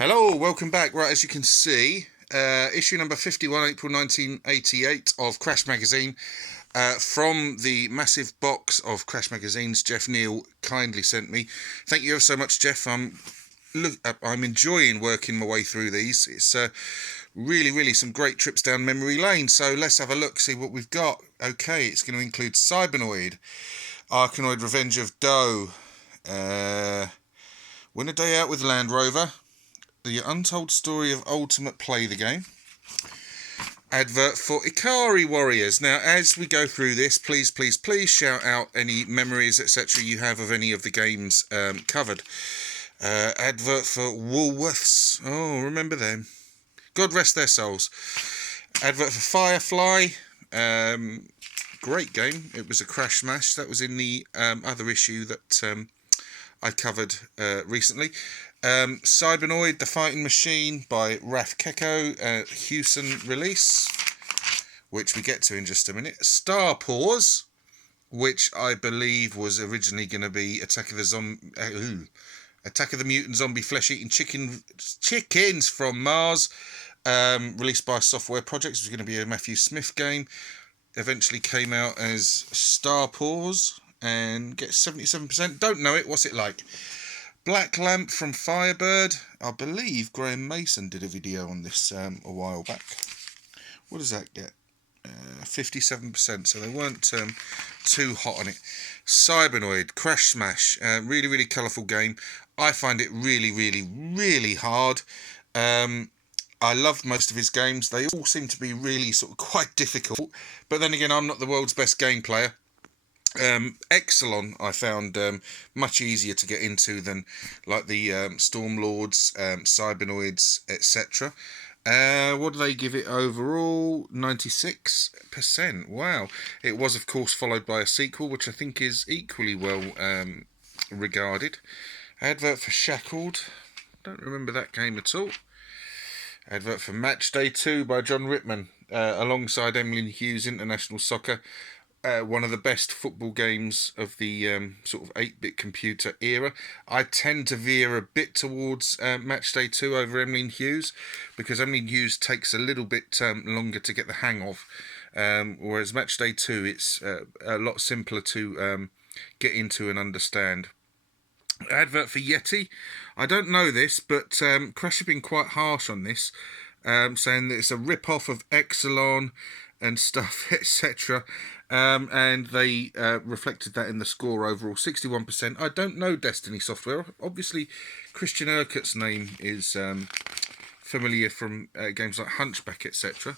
Hello, welcome back. Right, as you can see, issue number 51, April 1988 of Crash Magazine. From the massive box of Crash magazines Jeff Neal kindly sent me. Thank you ever so much, Jeff. I'm enjoying working my way through these. It's really some great trips down memory lane. So let's have a look, see what we've got. Okay, it's going to include Cybernoid, Arkanoid Revenge of Doe, Win a Day Out with Land Rover, The Untold Story of Ultimate Play the Game, advert for Ikari Warriors. Now, as we go through this, please shout out any memories, etc. you have of any of the games covered. Advert for Woolworths. Oh, remember them. God rest their souls. Advert for Firefly. Great game. It was a crash smash. That was in the other issue that I covered recently. Cybernoid, The Fighting Machine by Raf Keko, Hewson release, which we get to in just a minute. Star Paws, which I believe was originally going to be Attack of the Mutant Zombie Flesh-Eating Chickens from Mars, released by Software Projects. It was going to be a Matthew Smith game. Eventually came out as Star Paws and gets 77%. Don't know it. What's it like? Black Lamp from Firebird. I believe Graham Mason did a video on this a while back. What does that get? 57%, so they weren't too hot on it. Cybernoid, Crash Smash. Really colourful game. I find it really hard. I loved most of his games. They all seem to be really sort of quite difficult. But then again, I'm not the world's best game player. Exelon I found much easier to get into than like the Stormlords, Cybernoids, etc. What do they give it overall? 96%. Wow. It was of course followed by a sequel, which I think is equally well regarded. Advert for Shackled. Don't remember that game at all. Advert for Match Day 2 by John Rittman, alongside Emlyn Hughes International Soccer. One of the best football games of the sort of 8-bit computer era. I tend to veer a bit towards Match Day 2 over Emlyn Hughes, because Emlyn Hughes takes a little bit longer to get the hang of, whereas Match Day 2 it's a lot simpler to get into and understand. Advert for Yeti. I don't know this, but Crash have been quite harsh on this, saying that it's a rip-off of Exelon and stuff, etc. And they reflected that in the score overall, 61%. I don't know Destiny Software. Obviously, Christian Urquhart's name is familiar from games like Hunchback, etc.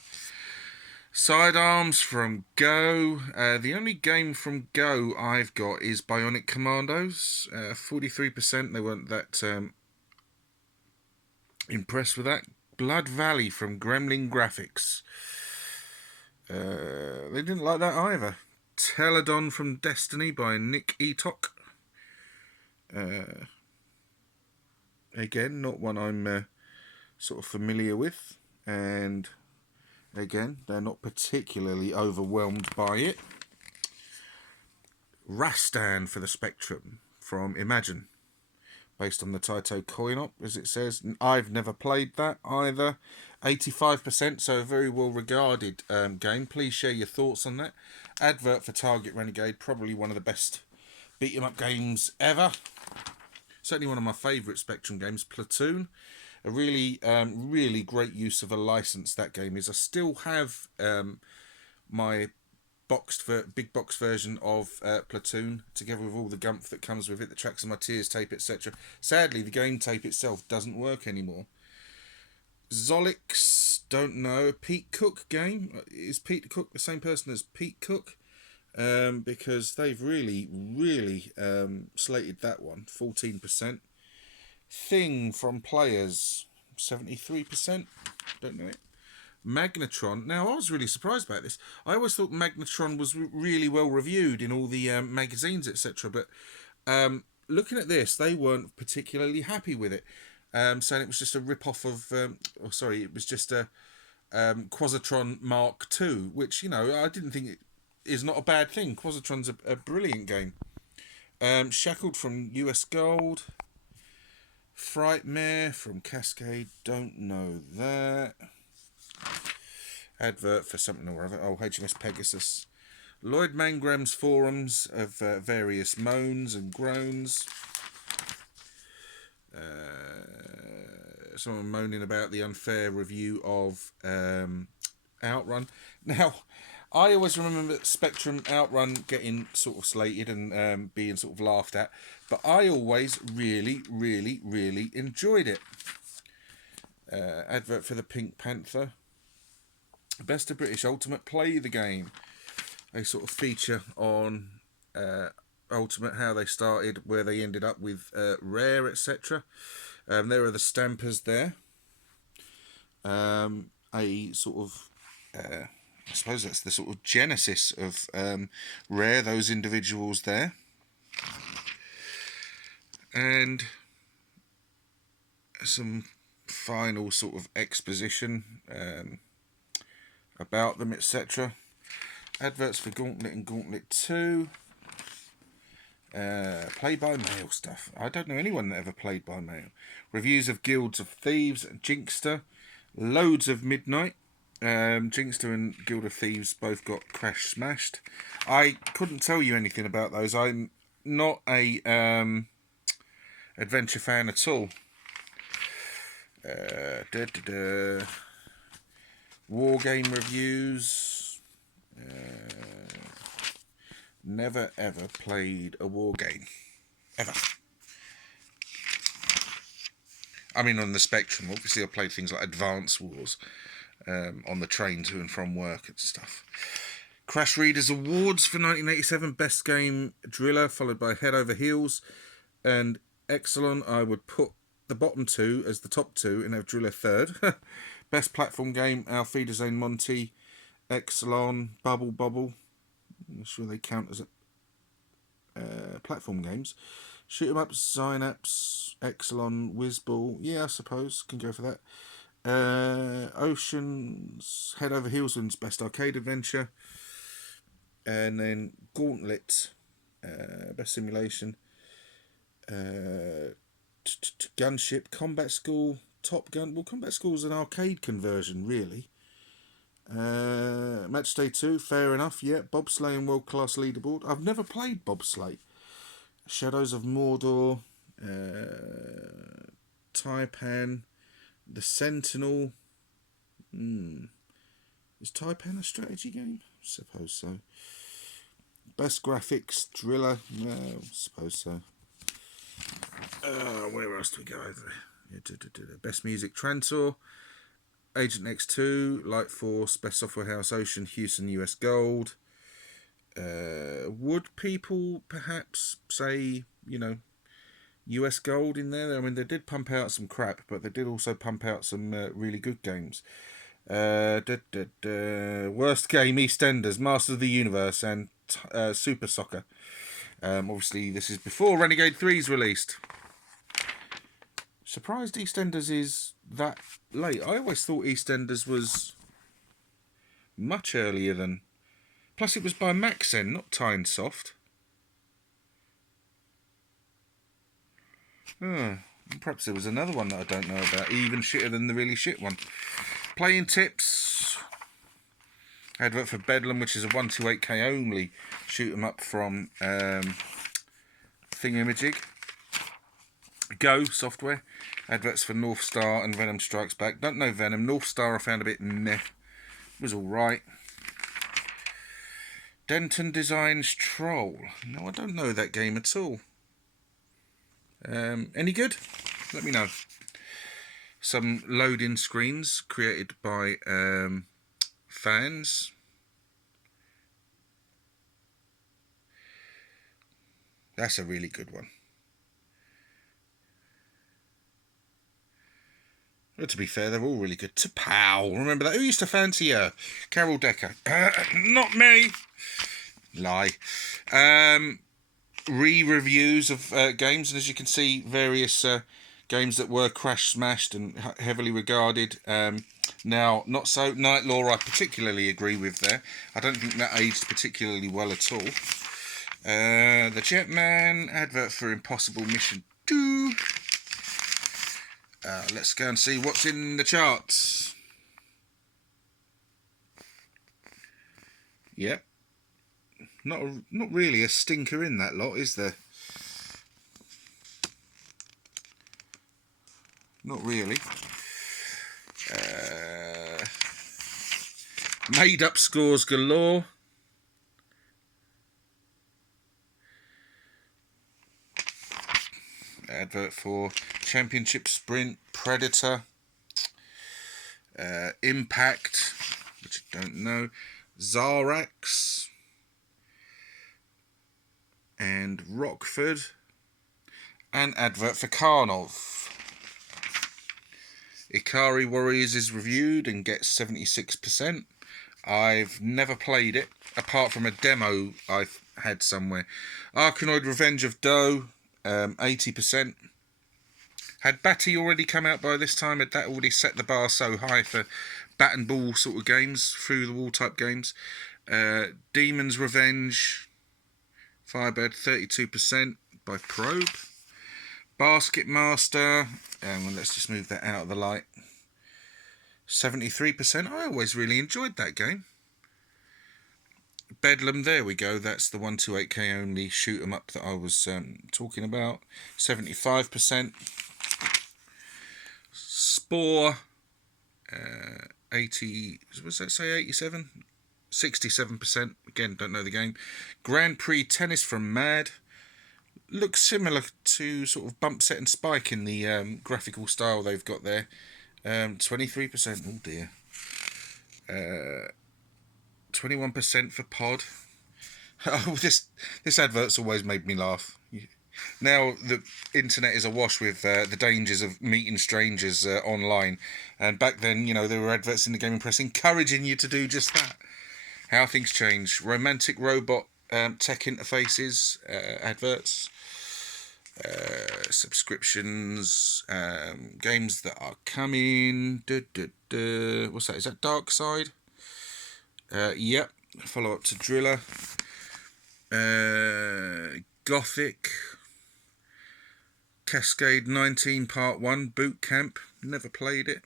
Sidearms from Go. The only game from Go I've got is Bionic Commandos. 43%. They weren't that impressed with that. Blood Valley from Gremlin Graphics. They didn't like that either. Teledon from Destiny by Nick Etok. Again, not one I'm sort of familiar with. And again, they're not particularly overwhelmed by it. Rastan for the Spectrum from Imagine, based on the Taito coin-op, as it says. I've never played that either. 85%, so a very well regarded game. Please share your thoughts on that. Advert for Target Renegade, probably one of the best beat 'em up games ever. Certainly one of my favourite Spectrum games. Platoon, a really great use of a license that game is. I still have my big box version of Platoon, together with all the gumph that comes with it, the Tracks of My Tears tape, etc. Sadly, the game tape itself doesn't work anymore. Zolix, don't know. Pete Cook game. Is Pete Cook the same person as Pete Cook? Because they've really slated that one. 14%. Thing from Players, 73%. Don't know it. Magnetron. Now, I was really surprised about this. I always thought Magnetron was really well reviewed in all the magazines, etc. But looking at this, they weren't particularly happy with it. Saying it was just a rip-off of... it was just a Quasitron Mark II, which, I didn't think it is not a bad thing. Quasitron's a brilliant game. Shackled from US Gold. Frightmare from Cascade, don't know that. Advert for something or other. Oh, HMS Pegasus. Lloyd Mangram's forums of various moans and groans. Someone moaning about the unfair review of Outrun. Now, I always remember Spectrum Outrun getting sort of slated and being sort of laughed at, but I always really, really, really enjoyed it. Advert for the Pink Panther. Best of British Ultimate, play the game. A sort of feature on Ultimate, how they started, where they ended up with Rare, etc. There are the stampers there. A sort of, I suppose that's the sort of genesis of Rare, those individuals there. And some final sort of exposition about them, etc. Adverts for Gauntlet and Gauntlet 2. Play by mail stuff. I don't know anyone that ever played by mail. Reviews of Guilds of Thieves and Jinxter. Loads of Midnight. Jinxter and Guild of Thieves both got crash smashed. I couldn't tell you anything about those. I'm not a adventure fan at all. War game reviews. Never ever played a war game. Ever. I mean, on the Spectrum, obviously I played things like Advance Wars on the train to and from work and stuff. Crash Readers Awards for 1987, Best Game Driller, followed by Head Over Heels and Exelon. I would put the bottom two as the top two and have Driller third. Best Platform Game, Alfida Zane Monty, Exelon, Bubble. I'm sure they count as platform games. Shoot 'em Up, Synapse, Exelon, Whizball. Yeah, I suppose can go for that. Oceans, Head Over Heels wins Best Arcade Adventure, and then Gauntlet, Best Simulation. Gunship, Combat School, Top Gun. Well, Combat School is an arcade conversion, really. Matchday 2, fair enough, yeah. Bobsleigh and World Class Leaderboard. I've never played Bobsleigh. Shadows of Mordor, Taipan, The Sentinel. Is Taipan a strategy game? Suppose so. Best Graphics, Driller. No, suppose so. Where else do we go over? Best Music, Trantor. Agent X2, Light Force, Best Software House, Ocean, Houston, US Gold. Would people perhaps say, US Gold in there? I mean, they did pump out some crap, but they did also pump out some really good games. Worst game, EastEnders, Master of the Universe, and Super Soccer. Obviously, this is before Renegade 3 is released. Surprised EastEnders is that late. I always thought EastEnders was much earlier than... Plus it was by Maxen, not Tynesoft. Perhaps there was another one that I don't know about, even shitter than the really shit one. Playing tips. Advert for Bedlam, which is a 128k only shoot 'em up from Thingamajig. Go software. Adverts for North Star and Venom Strikes Back. Don't know Venom. North Star I found a bit meh. Was alright. Denton Designs Troll. No, I don't know that game at all. Any good? Let me know. Some loading screens created by fans. That's a really good one. Well, to be fair, they're all really good. T'Pau, remember that? Who used to fancy her? Carol Decker. Not me. Lie. Re-reviews of games, and as you can see, various games that were crash smashed and heavily regarded. Now, not so. Night Law, I particularly agree with there. I don't think that aged particularly well at all. The Jetman, advert for Impossible Mission 2. Let's go and see what's in the charts. Yep. Not really a stinker in that lot, is there? Not really. Made up scores galore. Advert for Championship Sprint, Predator, Impact, which I don't know, Zarax, and Rockford, and advert for Karnov. Ikari Warriors is reviewed and gets 76%. I've never played it, apart from a demo I've had somewhere. Arkanoid Revenge of Doe, 80%. Had Batty already come out by this time? Had that already set the bar so high for bat and ball sort of games, through the wall type games? Demon's Revenge, Firebird, 32% by Probe. Basket Master, well, let's just move that out of the light. 73%. I always really enjoyed that game. Bedlam, there we go. That's the 128k only shoot 'em up that I was talking about. 75%. Spore, 80. What does that say? 87. 67%. Again, don't know the game. Grand Prix Tennis from Mad. Looks similar to sort of Bump Set and Spike in the graphical style they've got there. 23%. Oh dear. 21% for Pod. Oh, this advert's always made me laugh. Now the internet is awash with the dangers of meeting strangers online, and back then, you know, there were adverts in the gaming press encouraging you to do just that. How things change. Romantic robot tech interfaces, adverts, subscriptions, games that are coming. What's that? Is that Dark Side? Yep. Follow up to Driller. Gothic. Cascade 19 Part 1 Boot Camp. Never played it.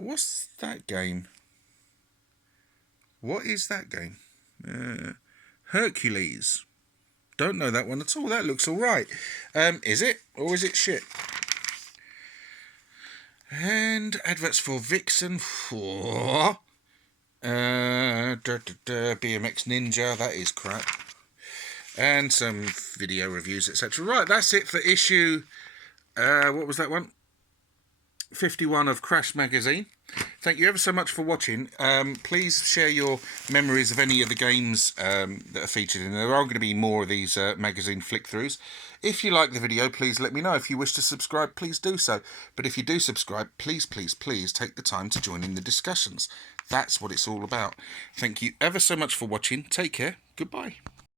What's that game? What is that game? Hercules. Don't know that one at all. That looks alright. Is it? Or is it shit? And adverts for Vixen 4. BMX Ninja. That is crap. And some video reviews, etc. Right, that's it for issue... what was that one? 51 of Crash Magazine. Thank you ever so much for watching. Please share your memories of any of the games that are featured in there. There are going to be more of these magazine flick-throughs. If you like the video, please let me know. If you wish to subscribe, please do so. But if you do subscribe, please, please, please take the time to join in the discussions. That's what it's all about. Thank you ever so much for watching. Take care. Goodbye.